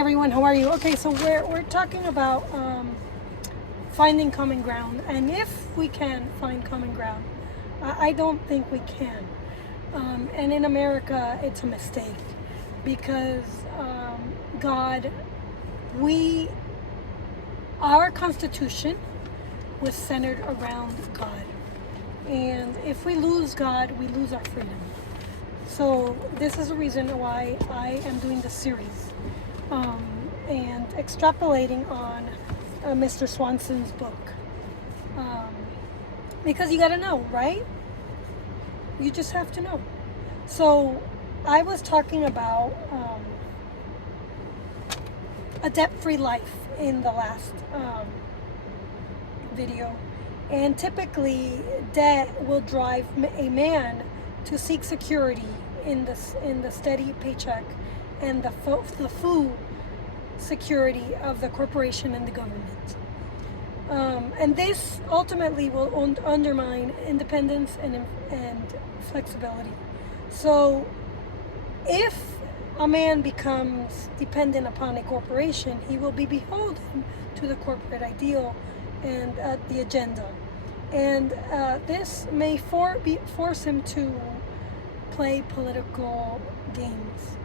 everyone, how are you? Okay, so we're talking about finding common ground, and if we can find common ground, I don't think we can. And in America, it's a mistake because God, our Constitution was centered around God, and if we lose God, we lose our freedom. So this is the reason why I am doing this series and extrapolating on Mr. Swanson's book. Because you got to know, right? You just have to know. So I was talking about a debt-free life in the last video. And typically, debt will drive a man to seek security in the steady paycheck and the food security of the corporation and the government. And this ultimately will undermine independence and flexibility. So if a man becomes dependent upon a corporation, he will be beholden to the corporate ideal and the agenda. And this may force him to play political games.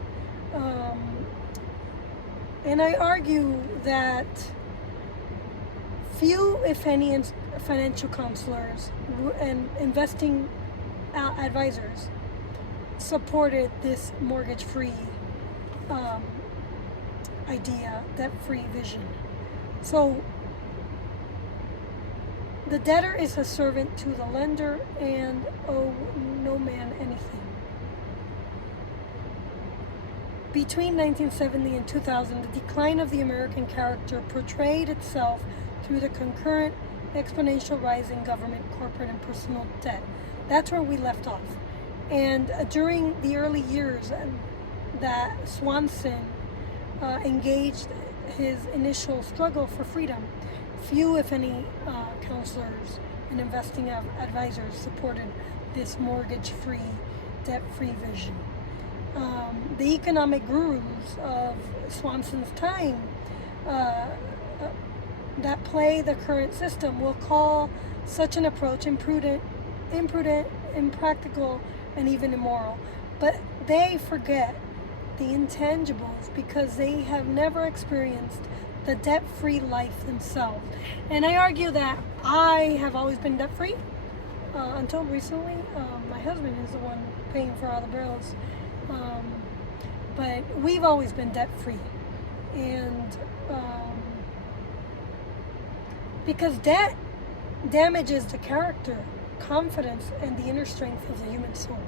And I argue that few, if any, financial counselors and investing advisors supported this mortgage-free idea, debt-free vision. So the debtor is a servant to the lender and owe no man anything. Between 1970 and 2000, the decline of the American character portrayed itself through the concurrent exponential rise in government, corporate, and personal debt. That's where we left off. And during the early years that Swanson engaged his initial struggle for freedom, few, if any, counselors and investing advisors supported this mortgage-free, debt-free vision. The economic gurus of Swanson's time that play the current system will call such an approach imprudent, impractical, and even immoral. But they forget the intangibles because they have never experienced the debt-free life themselves. And I argue that I have always been debt-free until recently. My husband is the one paying for all the bills. But we've always been debt-free. And because debt damages the character, confidence, and the inner strength of the human soul.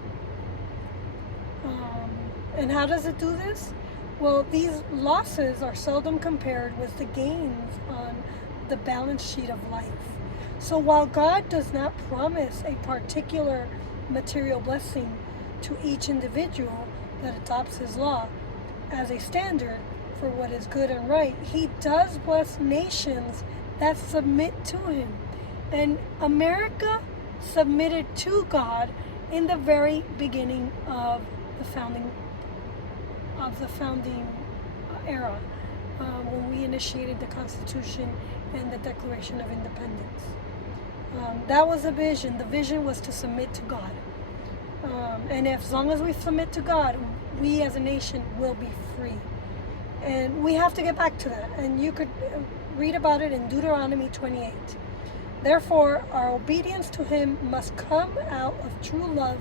And how does it do this? Well, these losses are seldom compared with the gains on the balance sheet of life. So while God does not promise a particular material blessing to each individual that adopts his law as a standard for what is good and right, he does bless nations that submit to him. And America submitted to God in the very beginning of the founding era, when we initiated the Constitution and the Declaration of Independence. That was the vision. The vision was to submit to God. And as long as we submit to God, we as a nation will be free. And we have to get back to that. And you could read about it in Deuteronomy 28. Therefore, our obedience to him must come out of true love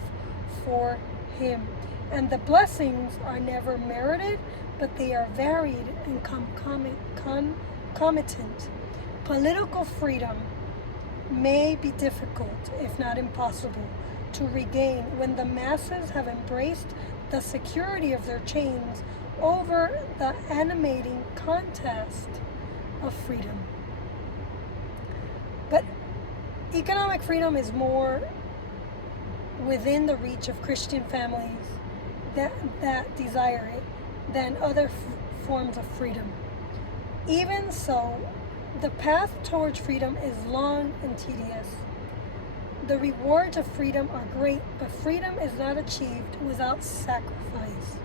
for him. And the blessings are never merited, but they are varied and concomitant. Political freedom may be difficult, if not impossible, to regain when the masses have embraced the security of their chains over the animating contest of freedom. But economic freedom is more within the reach of Christian families that desire it than other forms of freedom. Even so, the path towards freedom is long and tedious. The rewards of freedom are great, but freedom is not achieved without sacrifice.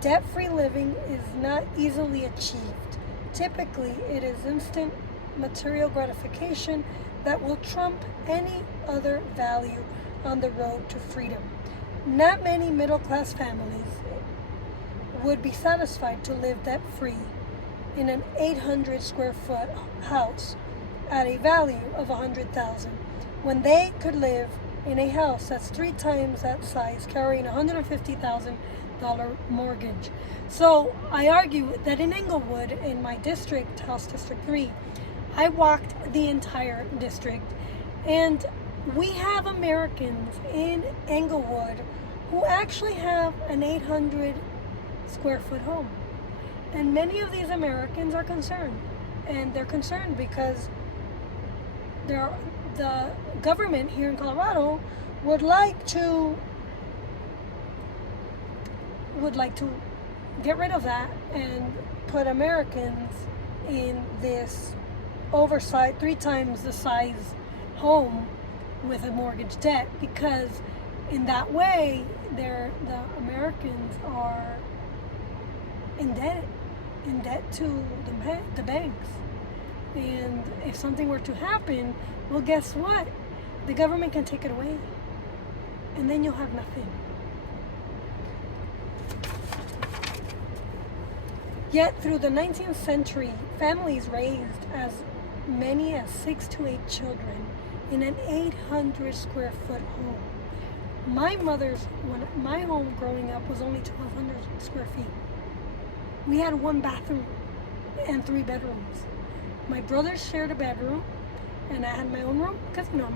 Debt-free living is not easily achieved. Typically, it is instant material gratification that will trump any other value on the road to freedom. Not many middle-class families would be satisfied to live debt-free in an 800 square foot house at a value of $100,000 when they could live in a house that's 3 times that size carrying $150,000 mortgage. So I argue that in Englewood, in my district, House District 3, I walked the entire district, and we have Americans in Englewood who actually have an 800 square foot home. And many of these Americans are concerned. And they're concerned because the government here in Colorado would like to get rid of that and put Americans in this oversized 3 times the size home with a mortgage debt, because in that way the Americans are in debt to the banks. And if something were to happen, well, guess what? The government can take it away, and then you'll have nothing. Yet through the 19th century, families raised as many as 6 to 8 children in an 800 square foot home. My home growing up was only 1,200 square feet. We had 1 bathroom and 3 bedrooms. My brothers shared a bedroom, and I had my own room because I'm a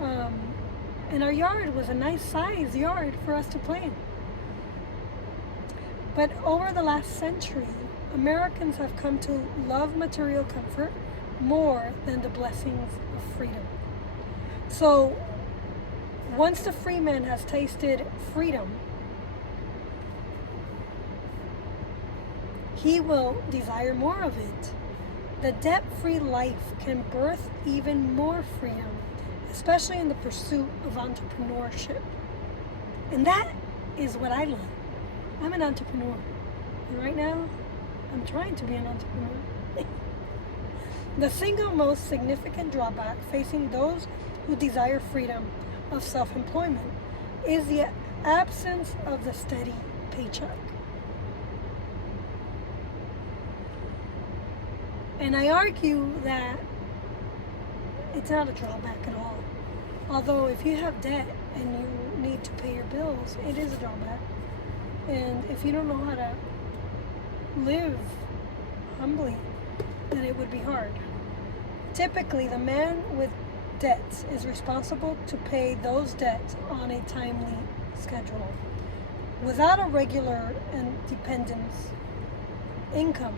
girl. And our yard was a nice size yard for us to play in. But over the last century, Americans have come to love material comfort more than the blessings of freedom. So once the free man has tasted freedom, he will desire more of it. The debt-free life can birth even more freedom, especially in the pursuit of entrepreneurship. And that is what I love. I'm an entrepreneur. And right now, I'm trying to be an entrepreneur. The single most significant drawback facing those who desire freedom of self-employment is the absence of the steady paycheck. And I argue that it's not a drawback at all. Although if you have debt and you need to pay your bills, it is a drawback. And if you don't know how to live humbly, then it would be hard. Typically, the man with debts is responsible to pay those debts on a timely schedule. Without a regular and dependent income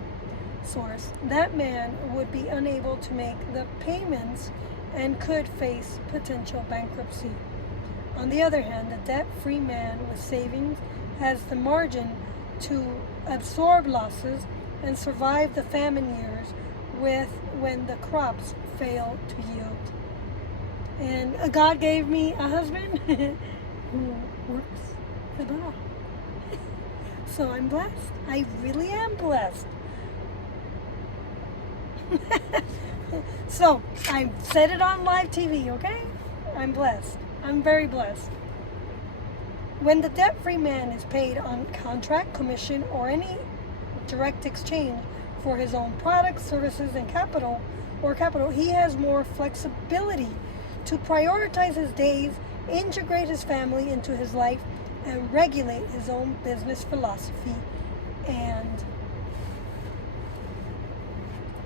source, that man would be unable to make the payments and could face potential bankruptcy. On the other hand, the debt-free man with savings has the margin to absorb losses and survive the famine years when the crops fail to yield. And God gave me a husband who works the law. So I'm blessed. I really am blessed. So I said it on live TV, okay? I'm blessed. I'm very blessed. When the debt-free man is paid on contract, commission, or any direct exchange for his own products, services, and capital, he has more flexibility to prioritize his days, integrate his family into his life, and regulate his own business philosophy and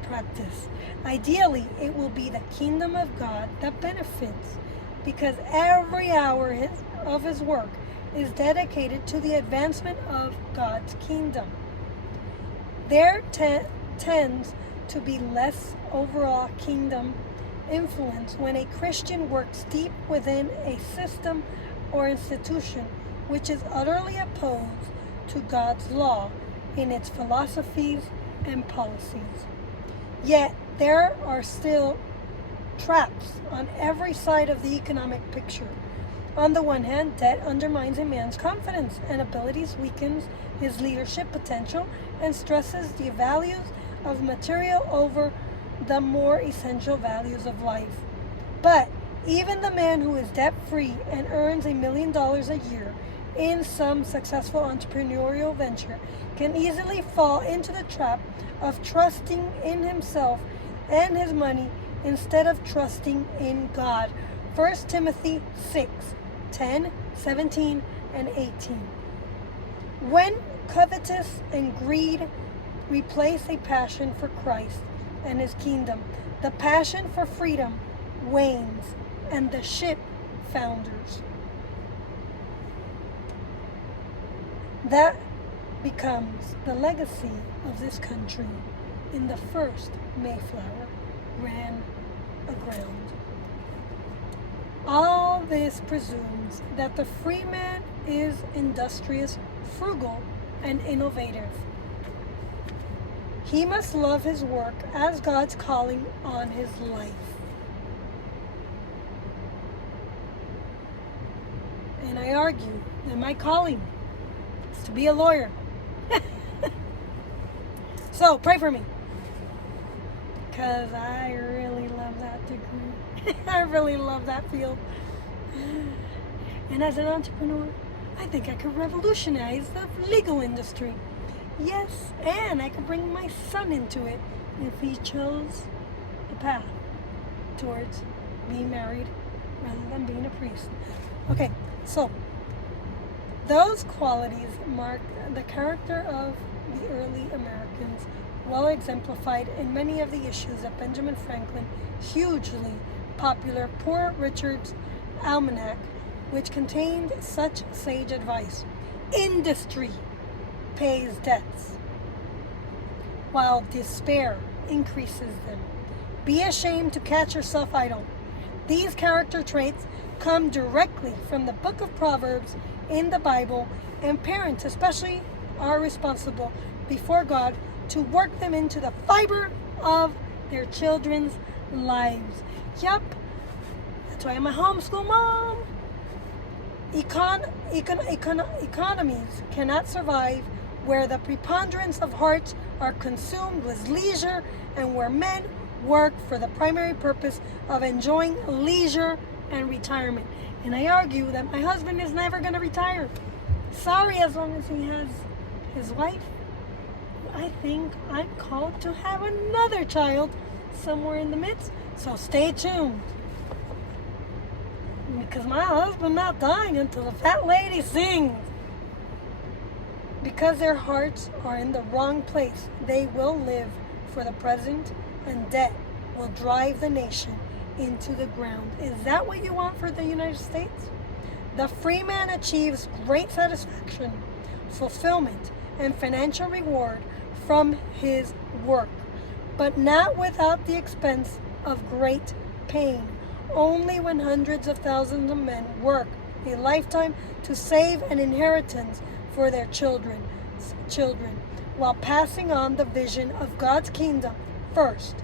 practice. Ideally, it will be the kingdom of God that benefits, because every hour of his work is dedicated to the advancement of God's kingdom. There tends to be less overall kingdom influence when a Christian works deep within a system or institution which is utterly opposed to God's law in its philosophies and policies. Yet there are still traps on every side of the economic picture. On the one hand, debt undermines a man's confidence and abilities, weakens his leadership potential, and stresses the values of material over the more essential values of life. But even the man who is debt-free and earns $1 million a year in some successful entrepreneurial venture can easily fall into the trap of trusting in himself and his money instead of trusting in God. 1 Timothy 6:10, 17, and 18. When covetous and greed replace a passion for Christ and his kingdom, the passion for freedom wanes and the ship founders. That becomes the legacy of this country in the first Mayflower ran aground. All this presumes that the free man is industrious, frugal, and innovative. He must love his work as God's calling on his life. And I argue that my calling is to be a lawyer. So pray for me, because I really love that degree. I really love that field. And as an entrepreneur, I think I could revolutionize the legal industry. Yes, and I could bring my son into it if he chose the path towards being married rather than being a priest. Okay, so those qualities mark the character of the early Americans, well exemplified in many of the issues of Benjamin Franklin hugely popular Poor Richard's Almanac, which contained such sage advice. Industry pays debts, while despair increases them. Be ashamed to catch yourself idle. These character traits come directly from the book of Proverbs in the Bible, and parents especially are responsible before God to work them into the fiber of their children's lives. Yup, that's why I'm a homeschool mom. Economies cannot survive where the preponderance of hearts are consumed with leisure and where men work for the primary purpose of enjoying leisure and retirement. And I argue that my husband is never going to retire. Sorry, as long as he has his wife. I think I'm called to have another child somewhere in the midst, so stay tuned. Because my husband not dying until the fat lady sings. Because their hearts are in the wrong place, they will live for the present, and debt will drive the nation into the ground. Is that what you want for the United States? The free man achieves great satisfaction, fulfillment, and financial reward from his work, but not without the expense of great pain. Only when hundreds of thousands of men work a lifetime to save an inheritance for their children, while passing on the vision of God's kingdom first,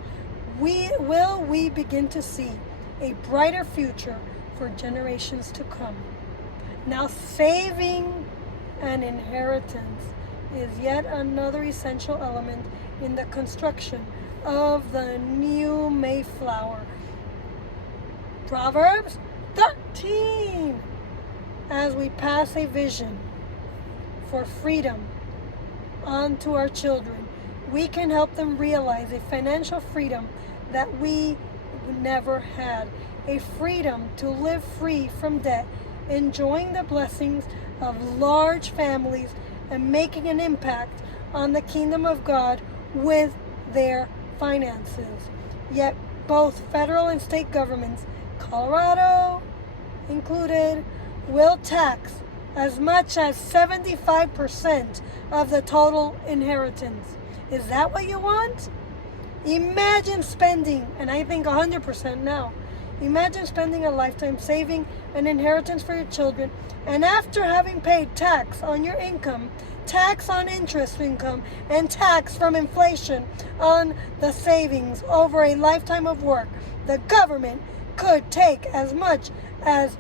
we begin to see a brighter future for generations to come. Now, saving an inheritance is yet another essential element in the construction of the new Mayflower. Proverbs 13. As we pass a vision for freedom on to our children, we can help them realize a financial freedom that we never had, a freedom to live free from debt, enjoying the blessings of large families and making an impact on the kingdom of God with their finances. Yet both federal and state governments, Colorado included, will tax as much as 75% of the total inheritance. Is that what you want? Imagine spending, and I think 100% now, imagine spending a lifetime saving an inheritance for your children, and after having paid tax on your income, tax on interest income, and tax from inflation on the savings over a lifetime of work, the government could take as much as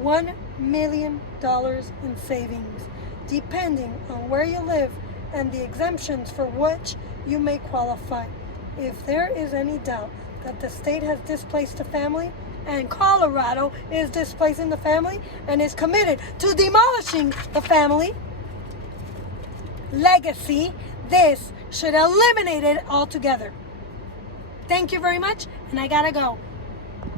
$1 million in savings, depending on where you live and the exemptions for which you may qualify. If there is any doubt that the state has displaced a family, and Colorado is displacing the family and is committed to demolishing the family legacy, this should eliminate it altogether. Thank you very much, and I gotta go.